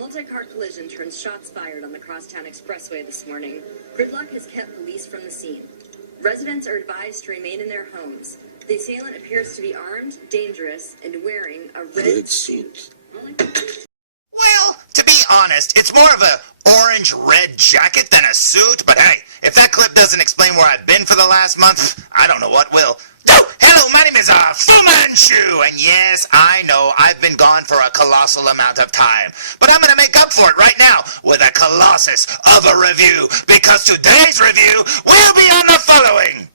multi-car collision turns shots fired on the Crosstown Expressway this morning. Gridlock has kept police from the scene. Residents are advised to remain in their homes. The assailant appears to be armed, dangerous, and wearing a red suit. Well, to be honest, it's more of a orange-red jacket than a suit, but hey, if that clip doesn't explain where I've been for the last month, I don't know what will. Oh, hello, my name is Fu Manchu, and yes, I know I've been gone for a colossal amount of time, but I'm going to make up for it right now with a colossus of a review, because today's review will be on the following.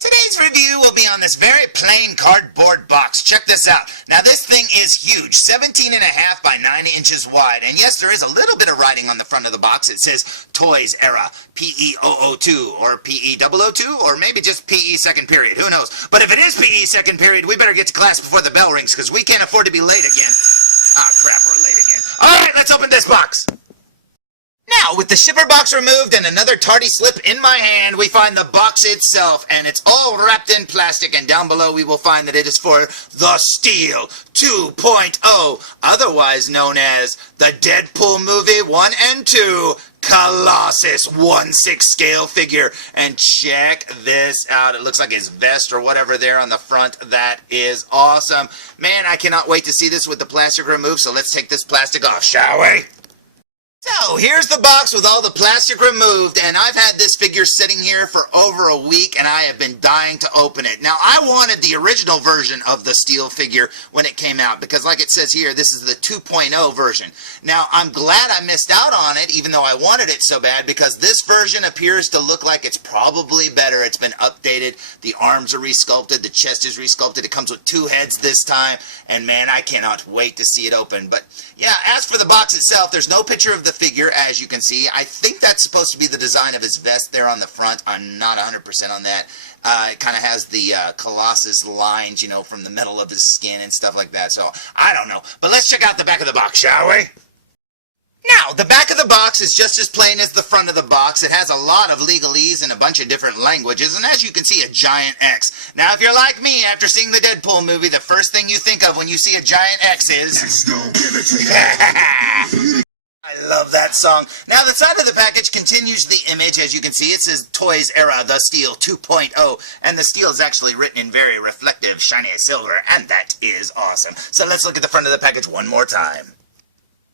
Today's review will be on this very plain cardboard box. Check this out. Now this thing is huge, 17.5 by 9 inches wide. And yes, there is a little bit of writing on the front of the box. It says Toys Era PE002 or PE002 or maybe just PE second period. Who knows? But if it is PE second period, we better get to class before the bell rings because we can't afford to be late again. Ah, crap, we're late again. All right, let's open this box. Now, with the shipper box removed and another tardy slip in my hand, we find the box itself, and it's all wrapped in plastic, and down below we will find that it is for the Steel 2.0, otherwise known as the Deadpool movie 1 and 2, Colossus 1/6 scale figure. And check this out. It looks like his vest or whatever there on the front. That is awesome. Man, I cannot wait to see this with the plastic removed, so let's take this plastic off, shall we? So, here's the box with all the plastic removed, and I've had this figure sitting here for over a week, and I have been dying to open it. Now, I wanted the original version of the steel figure when it came out, because like it says here, this is the 2.0 version. Now, I'm glad I missed out on it, even though I wanted it so bad, because this version appears to look like it's probably better. It's been updated, the arms are resculpted, the chest is resculpted, it comes with 2 heads this time, and man, I cannot wait to see it open. But yeah, as for the box itself, there's no picture of the figure, as you can see. I think that's supposed to be the design of his vest there on the front. I'm not 100% on that. It kind of has the Colossus lines, you know, from the metal of his skin and stuff like that, so I don't know. But let's check out the back of the box, shall we? Now, the back of the box is just as plain as the front of the box. It has a lot of legalese in a bunch of different languages, and as you can see, a giant X. Now, if you're like me, after seeing the Deadpool movie, the first thing you think of when you see a giant X is... I love that song. Now, the side of the package continues the image. As you can see, it says Toys Era, the Steel 2.0, and the steel is actually written in very reflective, shiny silver, and that is awesome. So let's look at the front of the package one more time.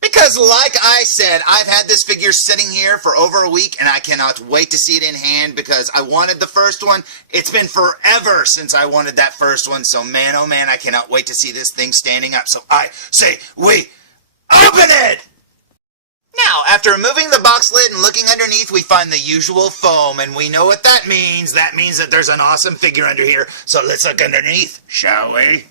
Because, like I said, I've had this figure sitting here for over a week, and I cannot wait to see it in hand because I wanted the first one. It's been forever since I wanted that first one, so man, oh man, I cannot wait to see this thing standing up. So I say, we open it! Now, after removing the box lid and looking underneath, we find the usual foam, and we know what that means. That means that there's an awesome figure under here, so let's look underneath, shall we?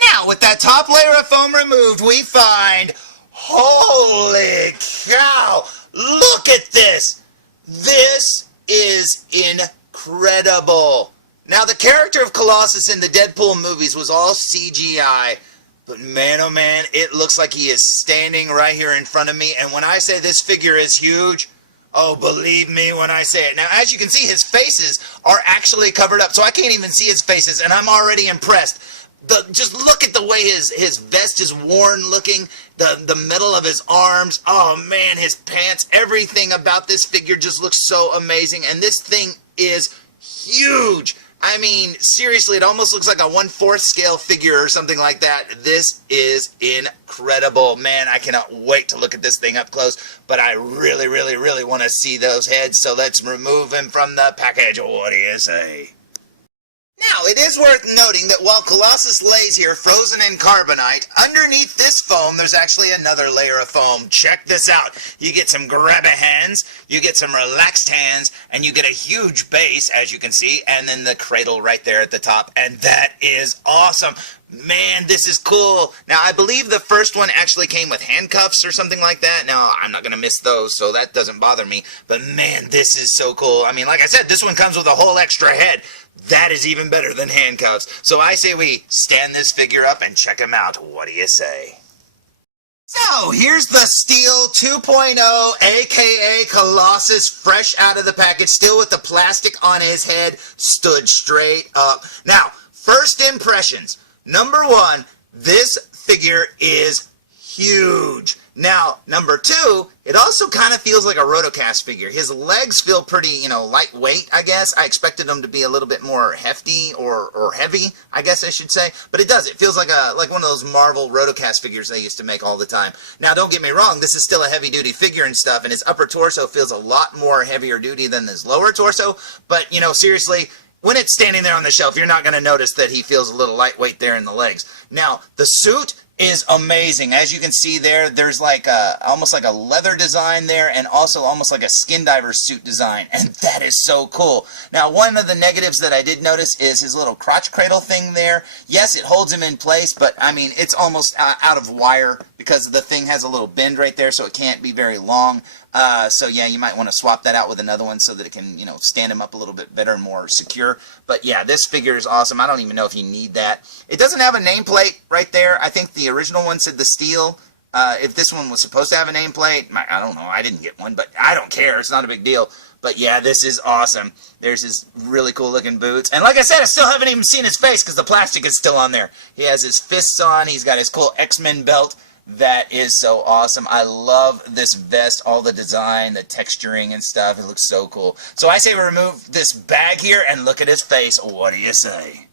Now, with that top layer of foam removed, we find... Holy cow! Look at this! This is incredible! Now, the character of Colossus in the Deadpool movies was all CGI, but man, oh man, it looks like he is standing right here in front of me, and when I say this figure is huge, oh, believe me when I say it. Now, as you can see, his faces are actually covered up, so I can't even see his faces, and I'm already impressed. Just look at the way his vest is worn looking, the metal of his arms, oh man, his pants, everything about this figure just looks so amazing, and this thing is huge. I mean, seriously, it almost looks like a 1/4 scale figure or something like that. This is incredible. Man, I cannot wait to look at this thing up close, but I really, really, really want to see those heads, so let's remove him from the package. What do you say? Now, it is worth noting that while Colossus lays here frozen in carbonite, underneath this foam there's actually another layer of foam. Check this out. You get some grabby hands, you get some relaxed hands, and you get a huge base, as you can see, and then the cradle right there at the top, and that is awesome. Man, this is cool. Now, I believe the first one actually came with handcuffs or something like that. Now, I'm not going to miss those, so that doesn't bother me. But man, this is so cool. I mean, like I said, this one comes with a whole extra head. That is even better than handcuffs. So I say we stand this figure up and check him out. What do you say? So, here's the Steel 2.0, aka Colossus, fresh out of the package, still with the plastic on his head, stood straight up. Now, first impressions. Number one, this figure is huge. Now, number 2, it also kind of feels like a Rotocast figure. His legs feel pretty, lightweight, I guess. I expected them to be a little bit more hefty or heavy, I guess I should say. But it does. It feels like one of those Marvel Rotocast figures they used to make all the time. Now, don't get me wrong. This is still a heavy-duty figure and stuff, and his upper torso feels a lot more heavier duty than his lower torso. But, seriously, when it's standing there on the shelf, you're not going to notice that he feels a little lightweight there in the legs. Now, the suit is amazing. As you can see there, there's almost like a leather design there, and also almost like a skin diver suit design, and that is so cool. Now, one of the negatives that I did notice is his little crotch cradle thing there. Yes, it holds him in place, but I mean, it's almost out of wire because the thing has a little bend right there, so it can't be very long. So yeah, you might want to swap that out with another one so that it can, stand him up a little bit better and more secure. But yeah, this figure is awesome. I don't even know if you need that. It doesn't have a nameplate right there. I think the original one said the steel. If this one was supposed to have a nameplate, I don't know. I didn't get one, but I don't care. It's not a big deal. But yeah, this is awesome. There's his really cool looking boots. And like I said, I still haven't even seen his face because the plastic is still on there. He has his fists on. He's got his cool X-Men belt. That is so awesome. I love this vest, all the design, the texturing and stuff. It looks so cool. So I say we remove this bag here and look at his face. What do you say?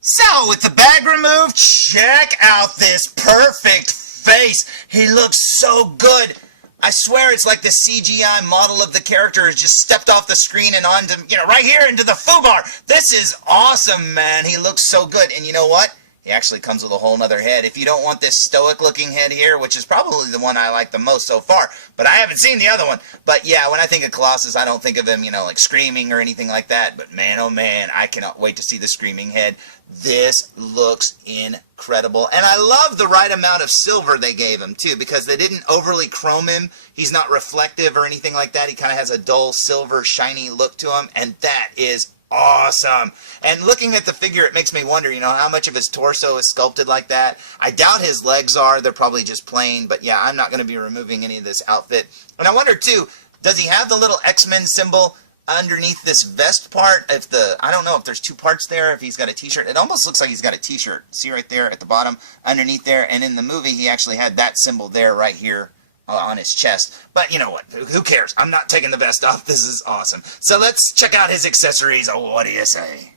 So, with the bag removed, check out this perfect face. He looks so good. I swear it's like the CGI model of the character has just stepped off the screen and onto, right here into the foobar. This is awesome, man. He looks so good. And you know what? He actually comes with a whole nother head. If you don't want this stoic looking head here, which is probably the one I like the most so far, but I haven't seen the other one. But yeah, when I think of Colossus, I don't think of him, like screaming or anything like that. But man, oh man, I cannot wait to see the screaming head. This looks incredible. And I love the right amount of silver they gave him too, because they didn't overly chrome him. He's not reflective or anything like that. He kind of has a dull silver shiny look to him, and that is awesome. And looking at the figure, it makes me wonder, how much of his torso is sculpted like that. I doubt his legs are. They're probably just plain. But yeah, I'm not going to be removing any of this outfit. And I wonder too, does he have the little X-Men symbol underneath this vest part? I don't know if there's 2 parts there, if he's got a t-shirt. It almost looks like he's got a t-shirt. See right there at the bottom, underneath there. And in the movie, he actually had that symbol there right here on his chest. But you know what? Who cares? I'm not taking the vest off. This is awesome. So let's check out his accessories. Oh, what do you say?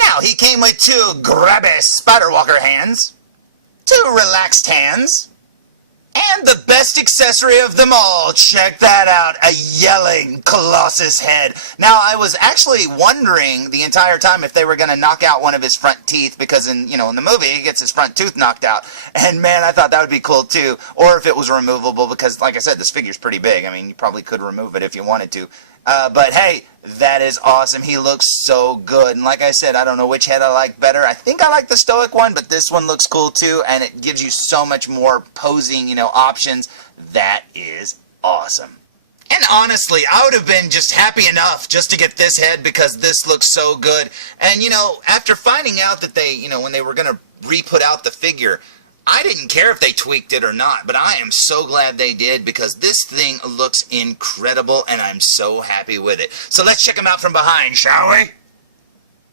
Now, he came with 2 grabby spider walker hands, 2 relaxed hands, and the best accessory of them all, check that out, a yelling Colossus head. Now, I was actually wondering the entire time if they were going to knock out one of his front teeth, because in the movie, he gets his front tooth knocked out. And man, I thought that would be cool too. Or if it was removable, because like I said, this figure's pretty big. I mean, you probably could remove it if you wanted to. But hey, that is awesome. He looks so good. And like I said, I don't know which head I like better. I think I like the stoic one, but this one looks cool too. And it gives you so much more posing, options. That is awesome. And honestly, I would have been just happy enough just to get this head because this looks so good. And after finding out that they, when they were going to re-put out the figure, I didn't care if they tweaked it or not, but I am so glad they did because this thing looks incredible and I'm so happy with it. So let's check him out from behind, shall we?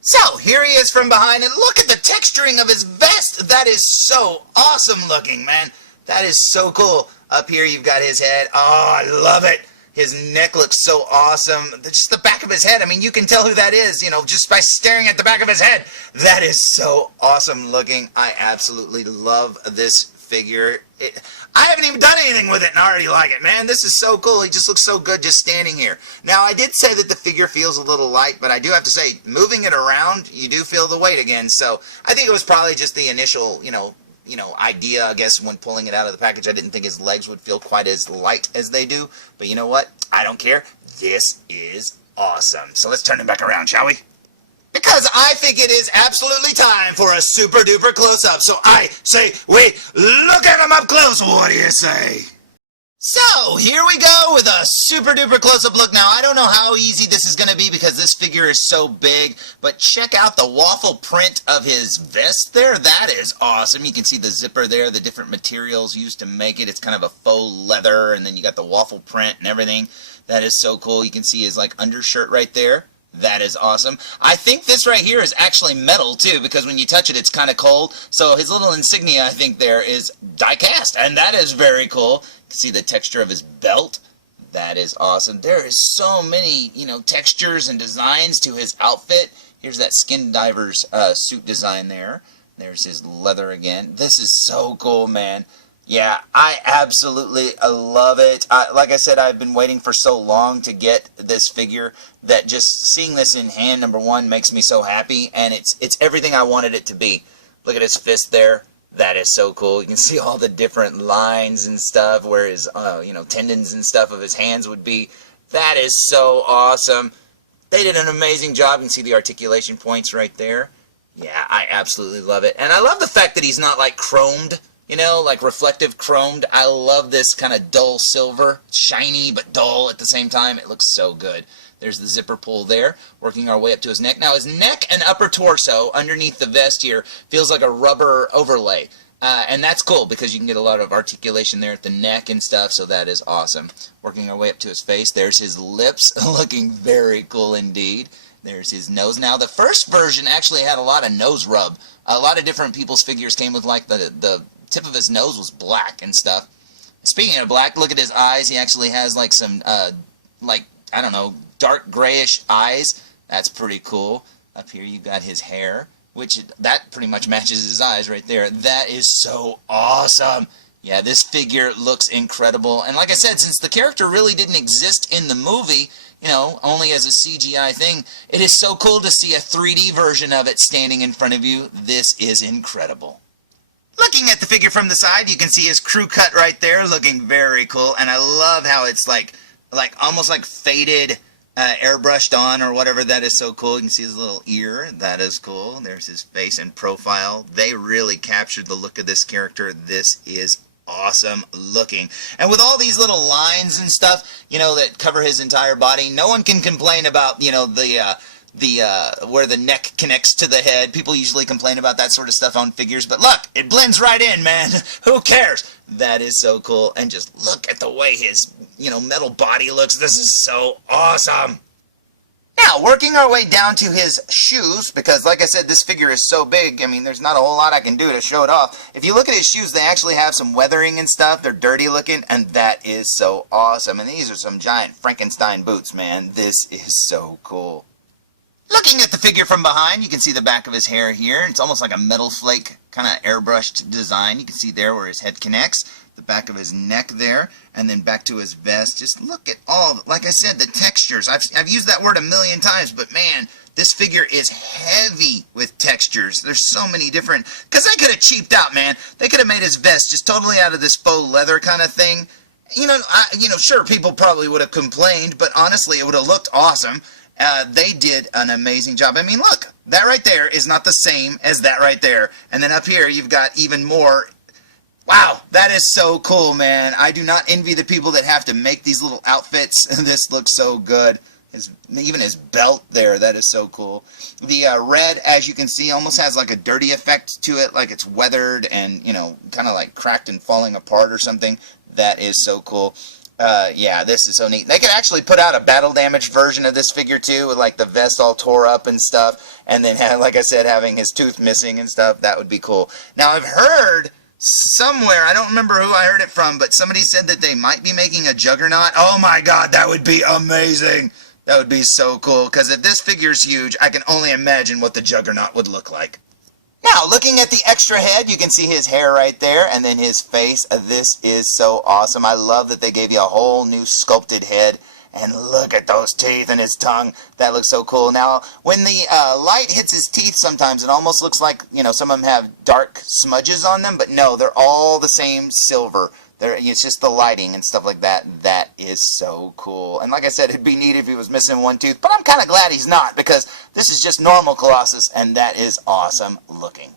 So here he is from behind, and look at the texturing of his vest. That is so awesome looking, man. That is so cool. Up here you've got his head. Oh, I love it. His neck looks so awesome. Just the back of his head. I mean, you can tell who that is, just by staring at the back of his head. That is so awesome looking. I absolutely love this figure. I haven't even done anything with it and I already like it, man. This is so cool. He just looks so good just standing here. Now, I did say that the figure feels a little light, but I do have to say, moving it around, you do feel the weight again. So I think it was probably just the initial, idea, I guess, when pulling it out of the package. I didn't think his legs would feel quite as light as they do. But you know what? I don't care. This is awesome. So let's turn him back around, shall we? Because I think it is absolutely time for a super duper close-up. So I say we look at him up close. What do you say? So, here we go with a super duper close-up look. Now, I don't know how easy this is going to be because this figure is so big, but check out the waffle print of his vest there. That is awesome. You can see the zipper there, the different materials used to make it. It's kind of a faux leather, and then you got the waffle print and everything. That is so cool. You can see his undershirt right there. That is awesome. I think this right here is actually metal too, because when you touch it, it's kind of cold. So his little insignia, I think there is die-cast, and that is very cool. You can see the texture of his belt. That is awesome. There is so many, textures and designs to his outfit. Here's that skin diver's suit design there. There's his leather again. This is so cool, man. Yeah, I absolutely love it. Like I said, I've been waiting for so long to get this figure that just seeing this in hand, number one, makes me so happy, and it's everything I wanted it to be. Look at his fist there. That is so cool. You can see all the different lines and stuff where his, tendons and stuff of his hands would be. That is so awesome. They did an amazing job. You can see the articulation points right there. Yeah, I absolutely love it. And I love the fact that he's not like chromed. Like reflective chromed. I love this kind of dull silver. Shiny but dull at the same time. It looks so good. There's the zipper pull there, working our way up to his neck. Now his neck and upper torso underneath the vest here feels like a rubber overlay. And that's cool because you can get a lot of articulation there at the neck and stuff, so that is awesome. Working our way up to his face. There's his lips, looking very cool indeed. There's his nose. Now the first version actually had a lot of nose rub. A lot of different people's figures came with like the tip of his nose was black and stuff. Speaking of black, look at his eyes. He actually has like some, I don't know, dark grayish eyes. That's pretty cool. Up here you got his hair, which that pretty much matches his eyes right there. That is so awesome. Yeah, this figure looks incredible. And like I said, since the character really didn't exist in the movie, only as a CGI thing, it is so cool to see a 3D version of it standing in front of you. This is incredible. Looking at the figure from the side, you can see his crew cut right there, looking very cool. And I love how it's like almost like faded, airbrushed on or whatever. That is so cool. You can see his little ear. That is cool. There's his face and profile. They really captured the look of this character. This is awesome looking. And with all these little lines and stuff, that cover his entire body, no one can complain about, where the neck connects to the head. People usually complain about that sort of stuff on figures, but look, it blends right in, man. Who cares? That is so cool. And just look at the way his, metal body looks. This is so awesome. Now, working our way down to his shoes, because like I said, this figure is so big, there's not a whole lot I can do to show it off. If you look at his shoes, they actually have some weathering and stuff. They're dirty looking, and that is so awesome. And these are some giant Frankenstein boots, man. This is so cool. Looking at the figure from behind, you can see the back of his hair here. It's almost like a metal flake kind of airbrushed design. You can see there where his head connects, the back of his neck there, and then back to his vest. Just look at all, like I said, the textures. I've used that word a million times, but man, this figure is heavy with textures. There's so many different, because they could have cheaped out, man. They could have made his vest just totally out of this faux leather kind of thing. Sure, people probably would have complained, but honestly, it would have looked awesome. They did an amazing job. Look, that right there is not the same as that right there. And then up here, you've got even more. Wow, that is so cool, man. I do not envy the people that have to make these little outfits. This looks so good. Even his belt there, that is so cool. The red, as you can see, almost has like a dirty effect to it, like it's weathered and, kind of like cracked and falling apart or something. That is so cool. Yeah, this is so neat. They could actually put out a battle damaged version of this figure too, with like the vest all tore up and stuff, and then like I said, having his tooth missing and stuff. That would be cool. Now I've heard somewhere, I don't remember who I heard it from, but somebody said that they might be making a Juggernaut. Oh my god, that would be amazing. That would be so cool, because if this figure's huge, I can only imagine what the Juggernaut would look like. Now, looking at the extra head, you can see his hair right there, and then his face. This is so awesome. I love that they gave you a whole new sculpted head. And look at those teeth and his tongue. That looks so cool. Now, when the light hits his teeth sometimes, it almost looks like, some of them have dark smudges on them. But no, they're all the same silver. It's just the lighting and stuff like that. That is so cool. And like I said, it'd be neat if he was missing one tooth. But I'm kind of glad he's not, because this is just normal Colossus, and that is awesome looking.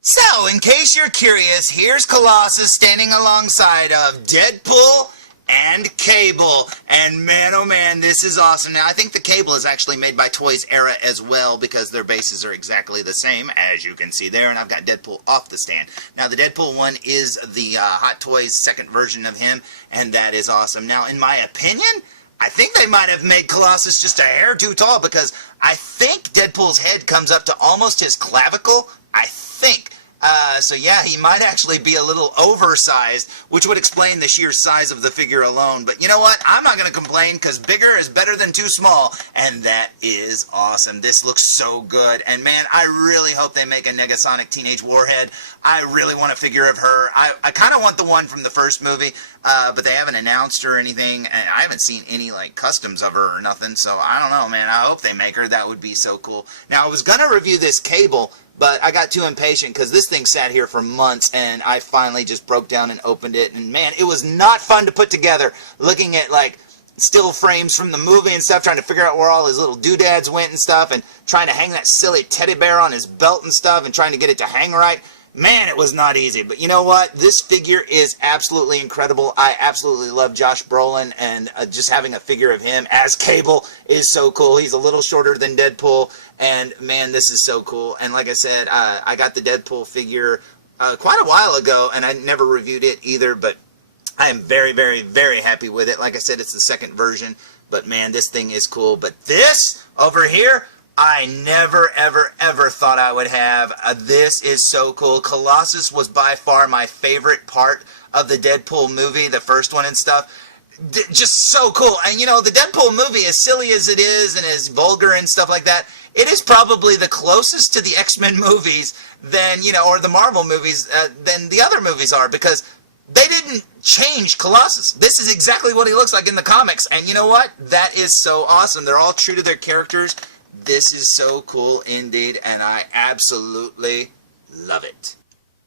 So, in case you're curious, here's Colossus standing alongside of Deadpool and Cable. And man, oh man, this is awesome. Now, I think the Cable is actually made by Toys Era as well, because their bases are exactly the same, as you can see there. And I've got Deadpool off the stand. Now, the Deadpool one is the Hot Toys second version of him, and that is awesome. Now, in my opinion, I think they might have made Colossus just a hair too tall, because I think Deadpool's head comes up to almost his clavicle. I think. So yeah, he might actually be a little oversized, which would explain the sheer size of the figure alone. But you know what? I'm not going to complain, because bigger is better than too small, and that is awesome. This looks so good, and man, I really hope they make a Negasonic Teenage Warhead. I really want a figure of her. I kind of want the one from the first movie, but they haven't announced her or anything, and I haven't seen any like customs of her or nothing, so I don't know, man. I hope they make her. That would be so cool. Now, I was going to review this Cable, but I got too impatient because this thing sat here for months, and I finally just broke down and opened it. And man, it was not fun to put together, looking at like still frames from the movie and stuff, trying to figure out where all his little doodads went and stuff, and trying to hang that silly teddy bear on his belt and stuff, and trying to get it to hang right. Man, it was not easy. But you know what? This figure is absolutely incredible. I absolutely love Josh Brolin, and just having a figure of him as Cable is so cool. He's a little shorter than Deadpool, and man, this is so cool. And like I said, I got the Deadpool figure quite a while ago, and I never reviewed it either, but I am very, very, very happy with it. Like I said, it's the second version, but man, this thing is cool. But this over here, I never, ever, ever thought I would have. This is so cool. Colossus was by far my favorite part of the Deadpool movie, the first one and stuff. Just so cool. And you know, the Deadpool movie, as silly as it is and as vulgar and stuff like that, it is probably the closest to the X-Men movies than, you know, or the Marvel movies than the other movies are, because they didn't change Colossus. This is exactly what he looks like in the comics. And you know what? That is so awesome. They're all true to their characters. This is so cool indeed, and I absolutely love it.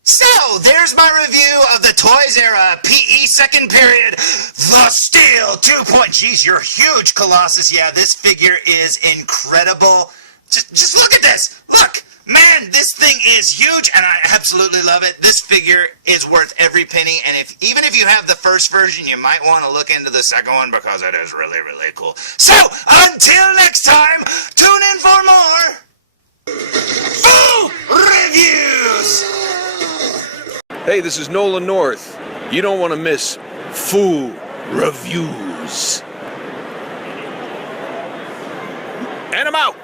So, there's my review of the Toys Era PE second period, the Steel 2. Geez, you're huge, Colossus. Yeah, this figure is incredible. Just look at this. Look, man, this thing is huge, and I absolutely love it. This figure is worth every penny, and even if you have the first version, you might want to look into the second one, because it is really, really cool. So, until next time, tune in for more Foo Reviews! Hey, this is Nolan North. You don't want to miss Foo Reviews. And I'm out.